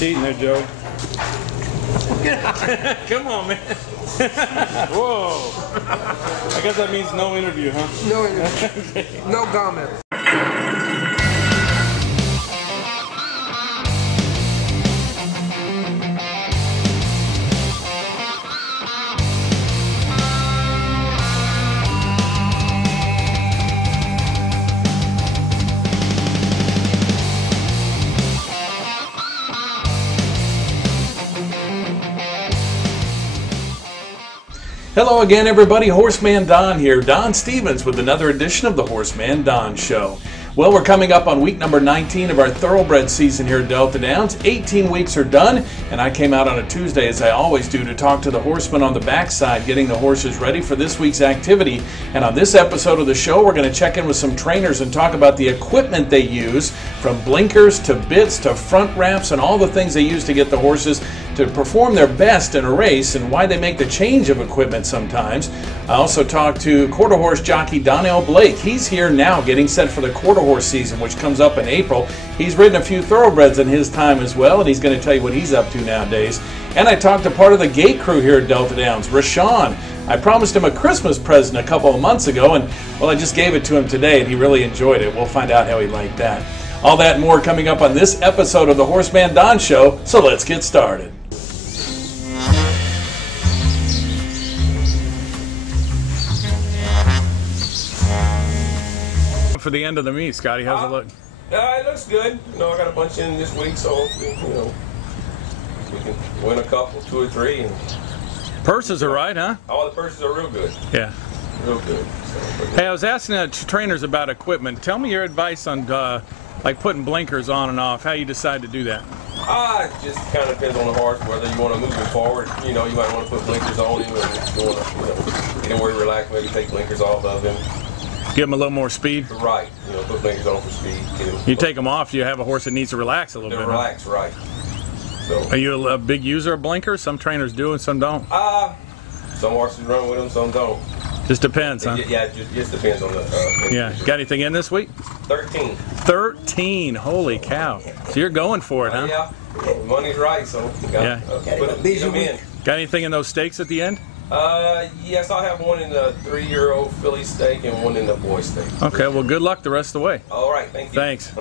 cheating there, Joe. Come on, man. Whoa. I guess that means no interview, huh? No interview. No comment. Hello again, everybody. Horseman Don here. Don Stevens with another edition of the Horseman Don Show. Well, we're coming up on week number 19 of our thoroughbred season here at Delta Downs. 18 weeks are done, and I came out on a Tuesday, as I always do, to talk to the horsemen on the backside, getting the horses ready for this week's activity. And on this episode of the show, we're going to check in with some trainers and talk about the equipment they use, from blinkers to bits to front wraps and all the things they use to get the horses to perform their best in a race and why they make the change of equipment sometimes. I also talked to quarter horse jockey Donnell Blake. He's here now getting set for the quarter horse season, which comes up in April. He's ridden a few thoroughbreds in his time as well, and he's going to tell you what he's up to nowadays. And I talked to part of the gate crew here at Delta Downs, Rashawn. I promised him a Christmas present a couple of months ago, and well, I just gave it to him today, and he really enjoyed it. We'll find out how he liked that. All that and more coming up on this episode of the Horseman Don Show, so let's get started. For the end of the meet, Scotty, how's it look? It looks good. You know, I got a bunch in this week, so you know we can win a couple, 2 or 3. And purses are right, huh? all the purses are real good. Yeah. Real good. So, Hey, I was asking trainers about equipment. Tell me your advice on like putting blinkers on and off, how you decide to do that. it just kind of depends on the horse, whether you want to move him forward. You know, you might want to put blinkers on him, and if you want to, get him where he relaxed, maybe take blinkers off of him. Give them a little more speed. Right. You know, put blinkers on for speed. You take them off, you have a horse that needs to relax a little bit. Relax, right. So. Are you a big user of blinkers? Some trainers do and some don't. Some horses run with them, some don't. Just depends, huh? Yeah, it just depends on the. Yeah. Got anything in this week? 13. 13. Holy cow. So you're going for it, huh? Yeah. Money's right, so we got put them in. Got anything in those stakes at the end? Yes, I have one in the 3-year-old filly stake and one in the boy stake. Okay, well, good luck the rest of the way. All right, thank you. Thanks.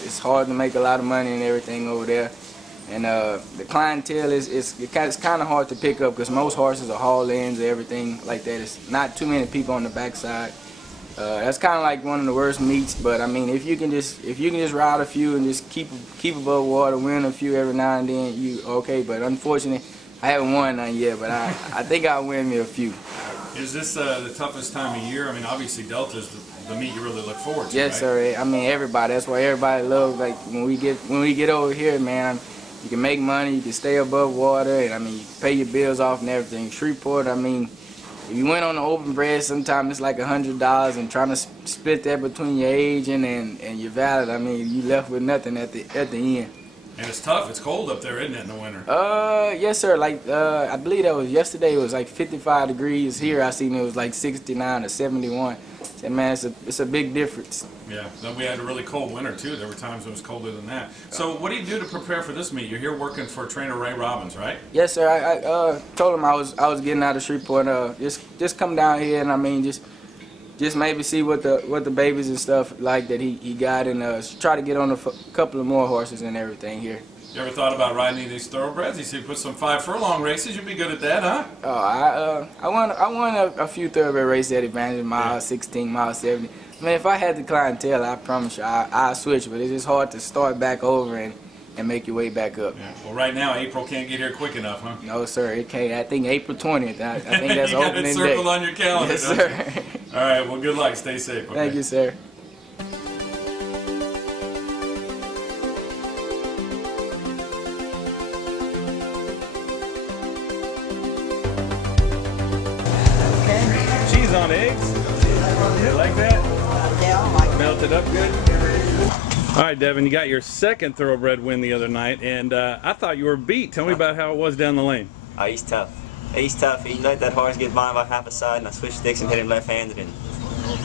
It's hard to make a lot of money and everything over there. And the clientele it's kind of hard to pick up because most horses are haul-ins and everything like that. It's not too many people on the backside. That's kind of like one of the worst meets. But I mean, if you can just ride a few and just keep above water, win a few every now and then, you okay. But unfortunately, I haven't won none yet. But I think I'll win me a few. Is this the toughest time of year? I mean, obviously Delta's the meet you really look forward to. Yes, right? sir. I mean, everybody. That's why everybody loves. Like when we get over here, man. You can make money, you can stay above water, and I mean, you can pay your bills off and everything. Shreveport, I mean, if you went on the open bred, sometimes it's like $100, and trying to split that between your agent and your valet, I mean, you left with nothing at the end. And it's tough. It's cold up there, isn't it, in the winter? Yes, sir. Like, I believe that was yesterday. It was like 55 degrees. Here, I seen it was like 69 or 71. And man, it's a big difference. Yeah. Then we had a really cold winter too. There were times it was colder than that. So, what do you do to prepare for this meet? You're here working for trainer Ray Robbins, right? Yes, sir. I told him I was getting out of Shreveport. Just come down here and I mean just maybe see what the babies and stuff like that he got and try to get on a couple of more horses and everything here. You ever thought about riding any of these thoroughbreds? You said you put some 5 furlong races. You'd be good at that, huh? Oh, I won a few thoroughbred races at Advantage, mile 16, mile 70. I mean, if I had the clientele, I promise you, I'd switch. But it's just hard to start back over and make your way back up. Yeah. Well, right now, April can't get here quick enough, huh? No, sir. It can't. I think April 20th. I think that's you opening day. You got it circled on your calendar. Yes, sir. All right. Well, good luck. Stay safe. Okay? Thank you, sir. On eggs? You like that? Yeah, I like it. Melted up good? All right, Devin, you got your second thoroughbred win the other night, and I thought you were beat. Tell me about how it was down the lane. Oh, he's tough. He's tough. He let that horse get by half a side, and I switched sticks and hit him left-handed, and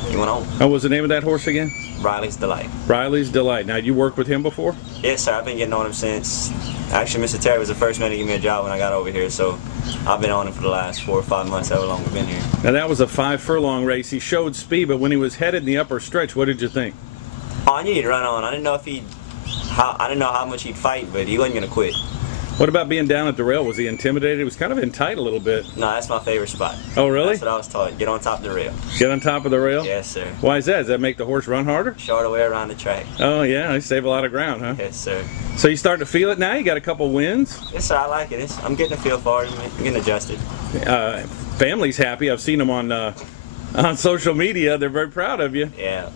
he went on. Oh, what was the name of that horse again? Riley's Delight. Riley's Delight. Now, you worked with him before? Yes, sir. I've been getting on him since. Actually, Mr. Terry was the first man to give me a job when I got over here, so I've been on him for the last 4 or 5 months, however long we've been here. Now, that was a 5-furlong race. He showed speed, but when he was headed in the upper stretch, what did you think? Oh, I knew he'd run on. I didn't know how much he'd fight, but he wasn't going to quit. What about being down at the rail? Was he intimidated? He was kind of in tight a little bit. No, that's my favorite spot. Oh, really? That's what I was taught. Get on top of the rail. Get on top of the rail? Yes, sir. Why is that? Does that make the horse run harder? Shorter way around the track. Oh, yeah. They save a lot of ground, huh? Yes, sir. So you starting to feel it now? You got a couple wins? Yes, sir. I like it. I'm getting a feel for it. I'm getting adjusted. Family's happy. I've seen them on social media. They're very proud of you. Yeah.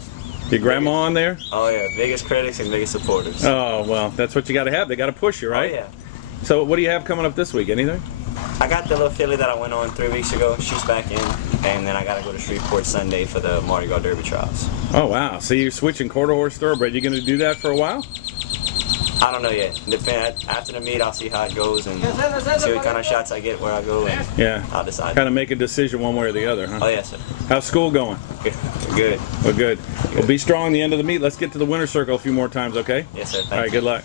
Your grandma on there? Oh, yeah. Biggest critics and biggest supporters. Oh, well, that's what you got to have. They got to push you, right? Oh, yeah. So what do you have coming up this week? Anything? I got the little filly that I went on 3 weeks ago. She's back in. And then I got to go to Shreveport Sunday for the Mardi Gras Derby trials. Oh, wow. So you're switching quarter horse thoroughbred. You going to do that for a while? I don't know yet. After the meet, I'll see how it goes and see what kind of shots I get where I go, and yeah, I'll decide. Kind of make a decision one way or the other, huh? Oh, yes, sir. How's school going? Good. Well, good. Well, be strong in the end of the meet. Let's get to the winner's circle a few more times, okay? Yes, sir. All right, good luck.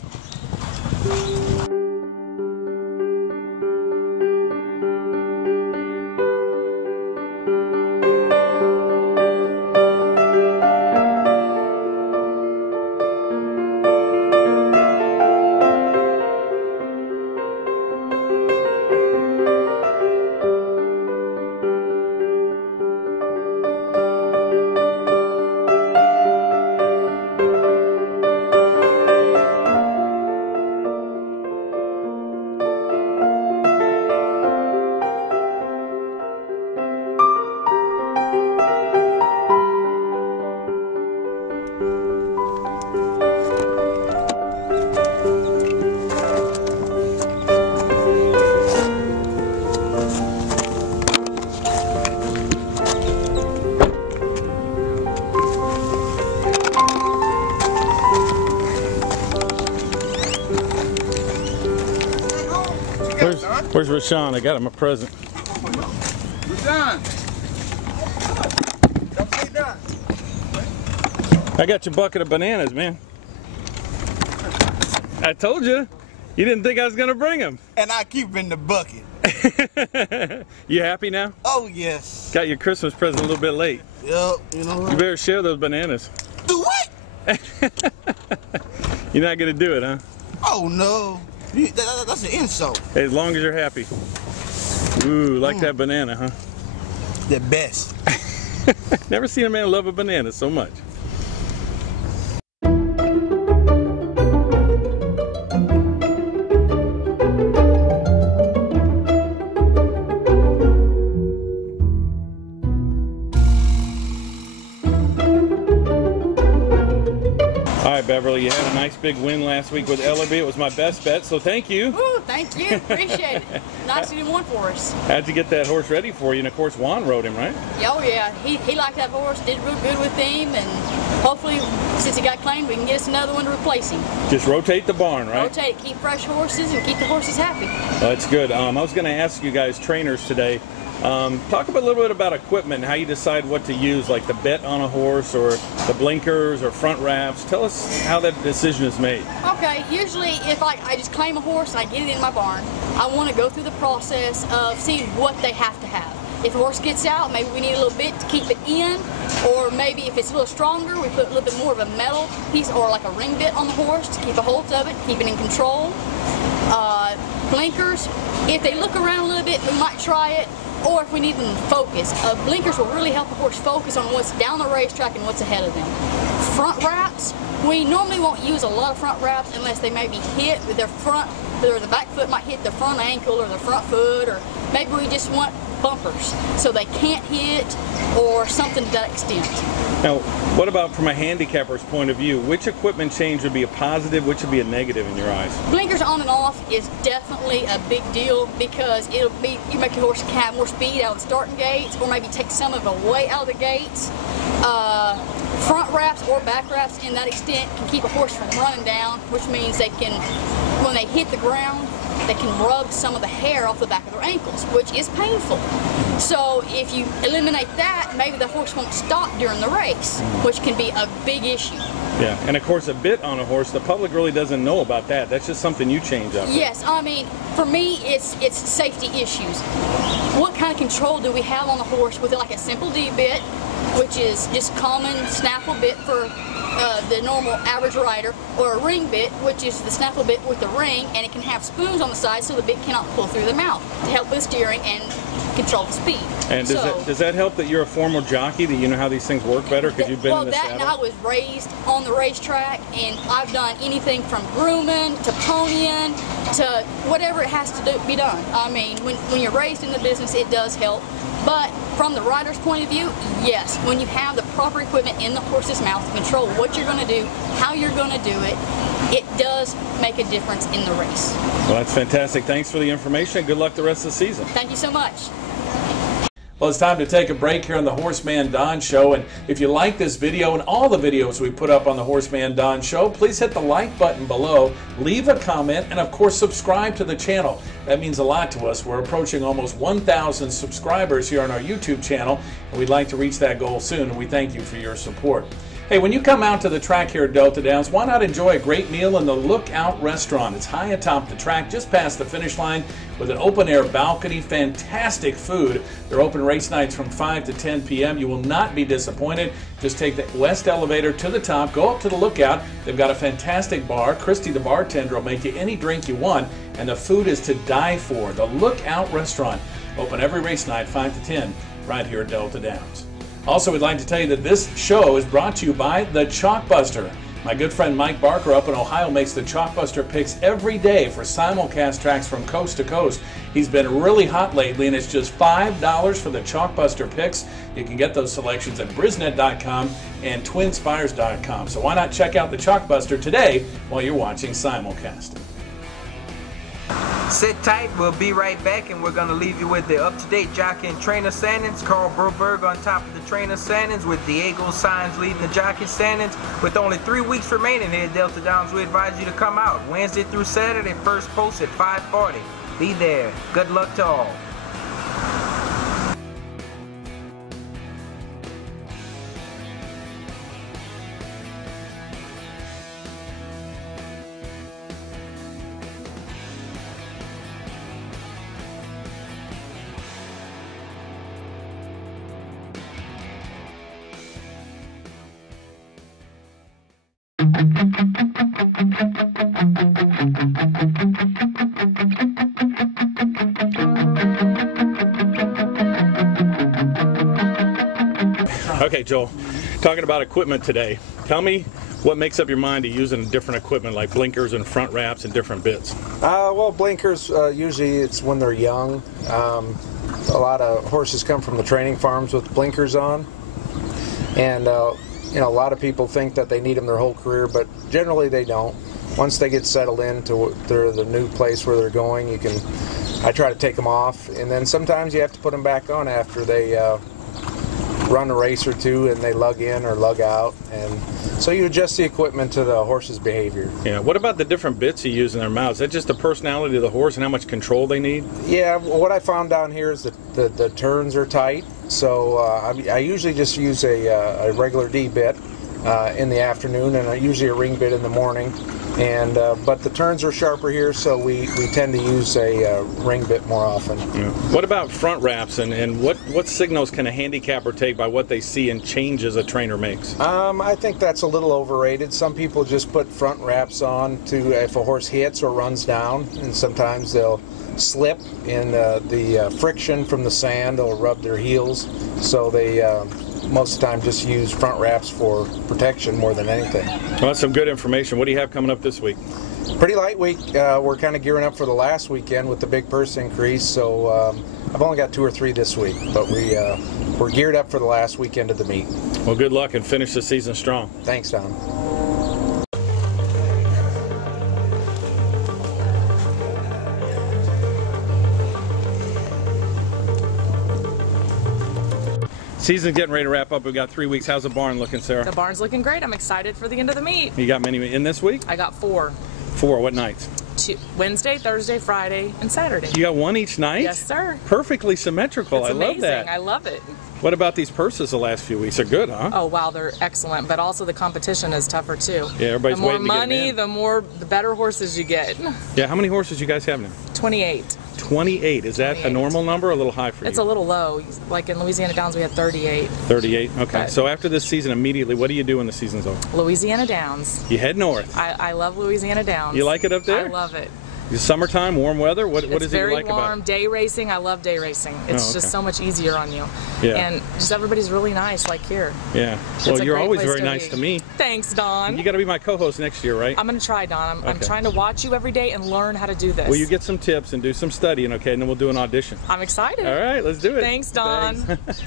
Where's Rashawn? I got him a present. Rashawn! I got your bucket of bananas, man. I told you. You didn't think I was going to bring them. And I keep in the bucket. You happy now? Oh, yes. Got your Christmas present a little bit late. Yep, you know what? You better share those bananas. Do what? You're not going to do it, huh? Oh, no. That's an insult. Hey, as long as you're happy. Ooh, like that banana, huh? The best. Never seen a man love a banana so much. All right, Beverly, you had a nice big win last week with Ellerby. It was my best bet, so thank you. Ooh, thank you. Appreciate it. Nice to do one for us. How'd you get that horse ready for you? And of course, Juan rode him, right? Oh, yeah. He liked that horse, did real good with him, and hopefully, since he got claimed, we can get us another one to replace him. Just rotate the barn, right? Rotate, keep fresh horses, and keep the horses happy. Well, that's good. I was going to ask you guys, trainers, today, talk a little bit about equipment, how you decide what to use, like the bet on a horse or the blinkers or front wraps. Tell us how that decision is made. Okay, usually if I just claim a horse and I get it in my barn, I want to go through the process of seeing what they have to have. If a horse gets out, maybe we need a little bit to keep it in, or maybe if it's a little stronger, we put a little bit more of a metal piece or like a ring bit on the horse to keep a hold of it, keep it in control. Blinkers, if they look around a little bit, we might try it, or if we need them to focus. Blinkers will really help the horse focus on what's down the racetrack and what's ahead of them. Front wraps, we normally won't use a lot of front wraps unless they may be hit with their front, or the back foot might hit the front ankle or the front foot, or maybe we just want bumpers, so they can't hit or something to that extent. Now, what about from a handicapper's point of view? Which equipment change would be a positive, which would be a negative in your eyes? Blinkers on and off is definitely a big deal because you make your horse have more speed out of the starting gates, or maybe take some of it away out of the gates. Front wraps or back wraps in that extent can keep a horse from running down, which means they can, when they hit the ground, they can rub some of the hair off the back of their ankles, which is painful. So if you eliminate that, maybe the horse won't stop during the race, which can be a big issue. Yeah, and of course a bit on a horse, the public really doesn't know about that. That's just something you change up. Yes, I mean, for me, it's safety issues. What kind of control do we have on the horse with like a simple D-bit, which is just common snaffle bit for the normal average rider, or a ring bit, which is the snaffle bit with the ring, and it can have spoons on the side so the bit cannot pull through the mouth to help with steering and control the speed. And does that help that you're a former jockey, that you know how these things work better because you've been in the saddle? Well, that, and I was raised on the racetrack, and I've done anything from grooming to ponying to whatever it has to be done. I mean, when you're raised in the business, it does help. But from the rider's point of view, yes, when you have the proper equipment in the horse's mouth to control what you're going to do, how you're going to do it, it does make a difference in the race. Well, that's fantastic. Thanks for the information. Good luck the rest of the season. Thank you so much. Well, it's time to take a break here on the HorseManDon Show. And if you like this video and all the videos we put up on the HorseManDon Show, please hit the like button below, leave a comment, and of course subscribe to the channel. That means a lot to us. We're approaching almost 1,000 subscribers here on our YouTube channel, and we'd like to reach that goal soon, and we thank you for your support. Hey, when you come out to the track here at Delta Downs, why not enjoy a great meal in the Lookout Restaurant? It's high atop the track, just past the finish line, with an open-air balcony, fantastic food. They're open race nights from 5 to 10 p.m. You will not be disappointed. Just take the west elevator to the top, go up to the Lookout. They've got a fantastic bar. Christy, the bartender, will make you any drink you want, and the food is to die for. The Lookout Restaurant, open every race night, 5 to 10, right here at Delta Downs. Also, we'd like to tell you that this show is brought to you by the Chalkbuster. My good friend Mike Barker up in Ohio makes the Chalkbuster picks every day for simulcast tracks from coast to coast. He's been really hot lately, and it's just $5 for the Chalkbuster picks. You can get those selections at brisnet.com and twinspires.com. So why not check out the Chalkbuster today while you're watching simulcast. Sit tight, we'll be right back, and we're going to leave you with the up-to-date jockey and trainer standings. Carl Broberg on top of the trainer standings, with Diego Sainz leading the jockey standings. With only 3 weeks remaining here at Delta Downs, we advise you to come out Wednesday through Saturday, first post at 5:40. Be there. Good luck to all. Okay, Joel, talking about equipment today, tell me what makes up your mind to using different equipment like blinkers and front wraps and different bits. Well, blinkers, usually it's when they're young. A lot of horses come from the training farms with blinkers on, and you know, a lot of people think that they need them their whole career, but generally they don't. Once they get settled into the new place where they're going, I try to take them off, and then sometimes you have to put them back on after they run a race or two and they lug in or lug out, and so you adjust the equipment to the horse's behavior. Yeah. What about the different bits you use in their mouths? Is that just the personality of the horse and how much control they need? Yeah. What I found down here is that the turns are tight, so I usually just use a regular D bit in the afternoon, and usually a ring bit in the morning. And but the turns are sharper here, so we tend to use a ring bit more often. Yeah. What about front wraps, and what signals can a handicapper take by what they see and changes a trainer makes? I think that's a little overrated. Some people just put front wraps on to if a horse hits or runs down, and sometimes they'll slip in the friction from the sand. They'll rub their heels, so they most of the time just use front wraps for protection more than anything. Well, that's some good information. What do you have coming up this week? Pretty light week. We're kind of gearing up for the last weekend with the big purse increase, so I've only got 2 or 3 this week, but we're geared up for the last weekend of the meet. Well, good luck and finish the season strong. Thanks, Don. Season's getting ready to wrap up. We've got 3 weeks. How's the barn looking, Sarah? The barn's looking great. I'm excited for the end of the meet. You got many in this week? I got 4. 4. What nights? Wednesday, Thursday, Friday, and Saturday. You got 1 each night? Yes, sir. Perfectly symmetrical. It's I amazing. love that. I love it. What about these purses the last few weeks? They're good, huh? Oh wow, they're excellent. But also the competition is tougher too. Yeah, everybody's the more waiting to get money, them in. the better horses you get. Yeah, how many horses you guys have now? 28. 28. Is that 28. a normal number or a little high for you? It's a little low. Like in Louisiana Downs, we had 38. 38. Okay. But so after this season, immediately, what do you do when the season's over? Louisiana Downs. You head north. I love Louisiana Downs. You like it up there? I love it. It's summertime, warm weather. What is it you like about it? It's very warm. Day racing. I love day racing. It's just so much easier on you. Yeah. And just everybody's really nice, like here. Yeah. It's Well, a you're great always place very to nice be. to me. Thanks, Don. You got to be my co-host next year, right? I'm going to try, Don. I'm Okay. trying to watch you every day and learn how to do this. Well, you get some tips and do some studying, okay, and then we'll do an audition. I'm excited. All right, let's do it. Thanks, Don. Thanks.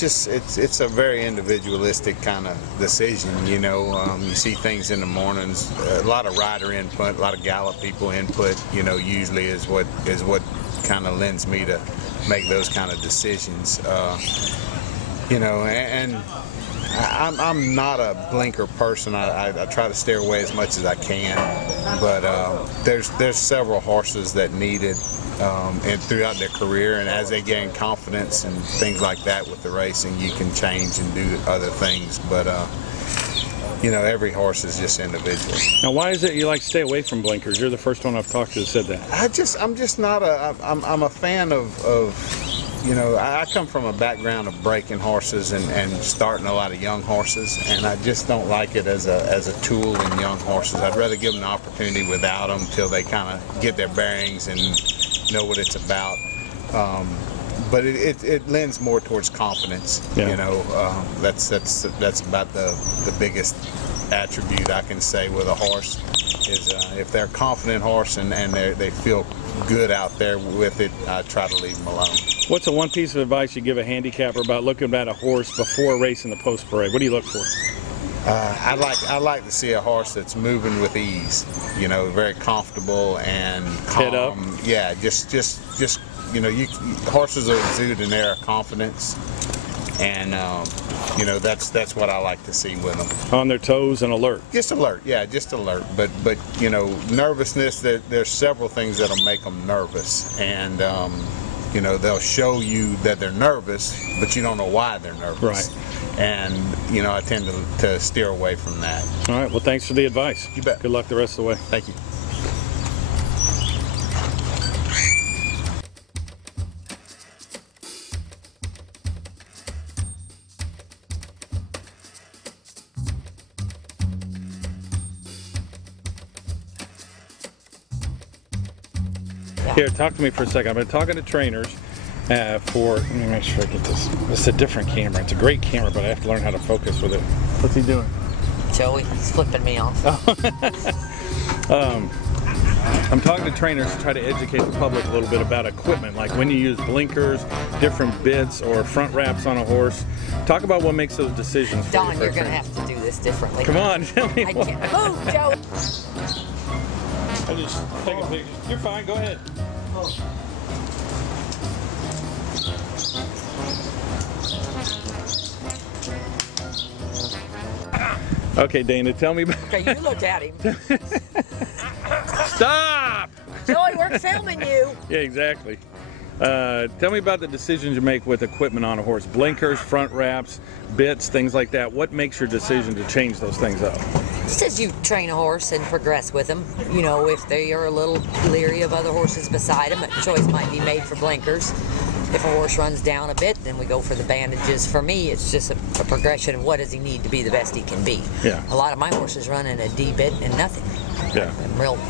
It's a very individualistic kind of decision, you know. You see things in the mornings, a lot of rider input, a lot of gallop people input, you know, usually is what kind of lends me to make those kind of decisions, you know. And I'm not a blinker person. I try to steer away as much as I can, but there's several horses that need it and throughout their career, and as they gain confidence and things like that with the racing, you can change and do other things. But you know, every horse is just individual. Now, why is it you like stay away from blinkers? You're the first one I've talked to that said that. I'm just not I'm a fan of you know, I come from a background of breaking horses and starting a lot of young horses, and I just don't like it as a tool in young horses. I'd rather give them the opportunity without them till they kind of get their bearings and know what it's about. But it lends more towards confidence. Yeah. You know, that's about the biggest attribute I can say with a horse is if they're a confident horse and they feel good out there with it, I try to leave them alone. What's the one piece of advice you give a handicapper about looking at a horse before a race and the post parade? What do you look for? I like to see a horse that's moving with ease. You know, very comfortable and calm. Head up. Yeah, just you know, horses are exude an air of confidence, and you know, that's what I like to see with them. On their toes and alert. Just alert, yeah, just alert. But you know, nervousness. There's several things that'll make them nervous, and you know, they'll show you that they're nervous, but you don't know why they're nervous. Right. And you know, I tend to steer away from that. All right. Well, thanks for the advice. You bet. Good luck the rest of the way. Thank you. Here, talk to me for a second. I've been talking to trainers let me make sure I get this. This is a different camera. It's a great camera, but I have to learn how to focus with it. What's he doing? Joey, he's flipping me off. I'm talking to trainers to try to educate the public a little bit about equipment, like when you use blinkers, different bits, or front wraps on a horse. Talk about what makes those decisions for Don, you. you're going to have to do this differently. Come on, tell me I what. can't move, Joey. I just take a picture. You're fine, go ahead. Okay, Dana, tell me about... Okay, you look at him. Stop! Joey, we're filming you. Yeah, exactly. Tell me about the decisions you make with equipment on a horse. Blinkers, front wraps, bits, things like that. What makes your decision to change those things up? Just as you train a horse and progress with them, you know, if they are a little leery of other horses beside them, a choice might be made for blinkers. If a horse runs down a bit, then we go for the bandages. For me, it's just a progression of what does he need to be the best he can be. Yeah. A lot of my horses run in a D bit and nothing. Yeah.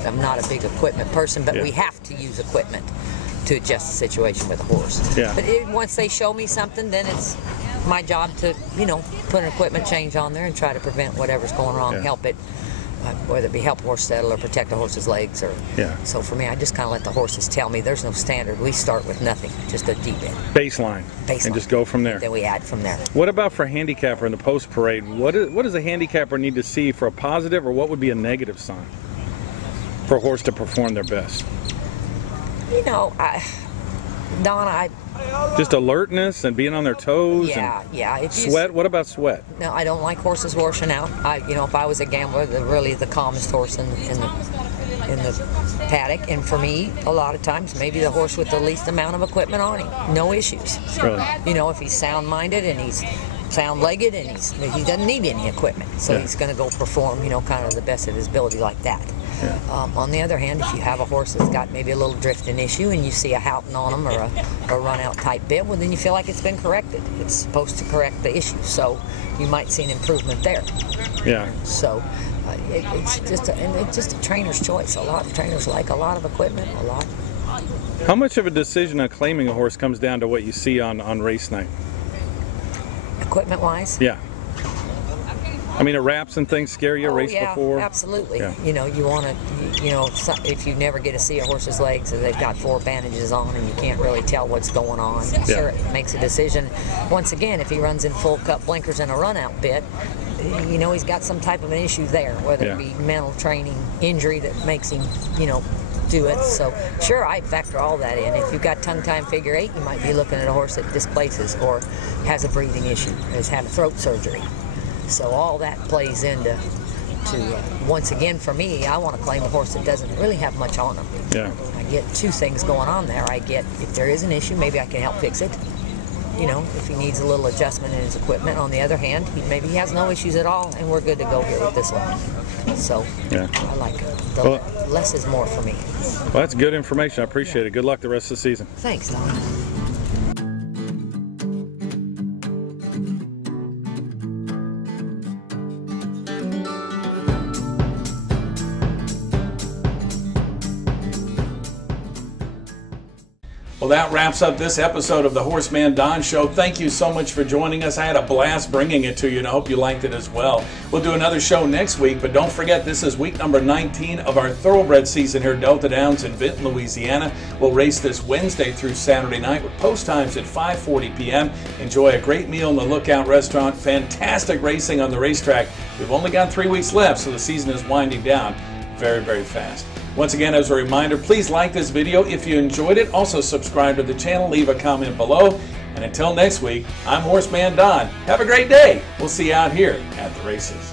I'm not a big equipment person, but Yeah. we have to use equipment to adjust the situation with a horse. Yeah. But once they show me something, then it's my job to, put an equipment change on there and try to prevent whatever's going wrong, Yeah. help it, whether it be help a horse settle or protect a horse's legs. Yeah. So for me, I just kind of let the horses tell me there's no standard. We start with nothing, just a D-bit. Baseline. And just go from there. Then we add from there. What about for handicapper in the post parade? What does a handicapper need to see for a positive, or what would be a negative sign for a horse to perform their best? Don, just alertness and being on their toes. Yeah, and yeah. Sweat. What about sweat? No, I don't like horses washing out. If I was a gambler, really the calmest horse in the paddock. And for me, a lot of times, maybe the horse with the least amount of equipment on him, no issues. Really? If he's sound-minded and he's sound-legged and he doesn't need any equipment, so Yeah. he's going to go perform, kind of the best of his ability like that. Yeah. On the other hand, if you have a horse that's got maybe a little drifting issue and you see a houghton on him or a run-out type bit, well, then you feel like it's been corrected. It's supposed to correct the issue, so you might see an improvement there. Yeah. So it's just a trainer's choice. A lot of trainers like a lot of equipment, a lot. How much of a decision on claiming a horse comes down to what you see on race night? Equipment-wise? Yeah. I mean, the wraps and things scare you a race before? Absolutely. Yeah. You want to, if you never get to see a horse's legs and they've got 4 bandages on and you can't really tell what's going on, sure, it makes a decision. Once again, if he runs in full cut blinkers and a run-out bit, he's got some type of an issue there, whether it be mental training, injury that makes him, do it. So sure, I factor all that in. If you've got tongue-tie figure 8, you might be looking at a horse that displaces or has a breathing issue, has had a throat surgery. So all that plays into, once again, for me, I want to claim a horse that doesn't really have much on him. Yeah. I get 2 things going on there. I get, if there is an issue, maybe I can help fix it. If he needs a little adjustment in his equipment. On the other hand, maybe he has no issues at all, and we're good to go here with this one. So yeah. I like it. Less is more for me. Well, that's good information. I appreciate it. Good luck the rest of the season. Thanks, Don. Well, that wraps up this episode of the HorseManDon Show. Thank you so much for joining us. I had a blast bringing it to you, and I hope you liked it as well. We'll do another show next week, but don't forget, this is week number 19 of our thoroughbred season here at Delta Downs in Vinton, Louisiana. We'll race this Wednesday through Saturday night with post times at 5:40 p.m. Enjoy a great meal in the Lookout Restaurant. Fantastic racing on the racetrack. We've only got 3 weeks left, so the season is winding down very, very fast. Once again, as a reminder, please like this video if you enjoyed it. Also subscribe to the channel, leave a comment below. And until next week, I'm HorseManDon. Have a great day. We'll see you out here at the races.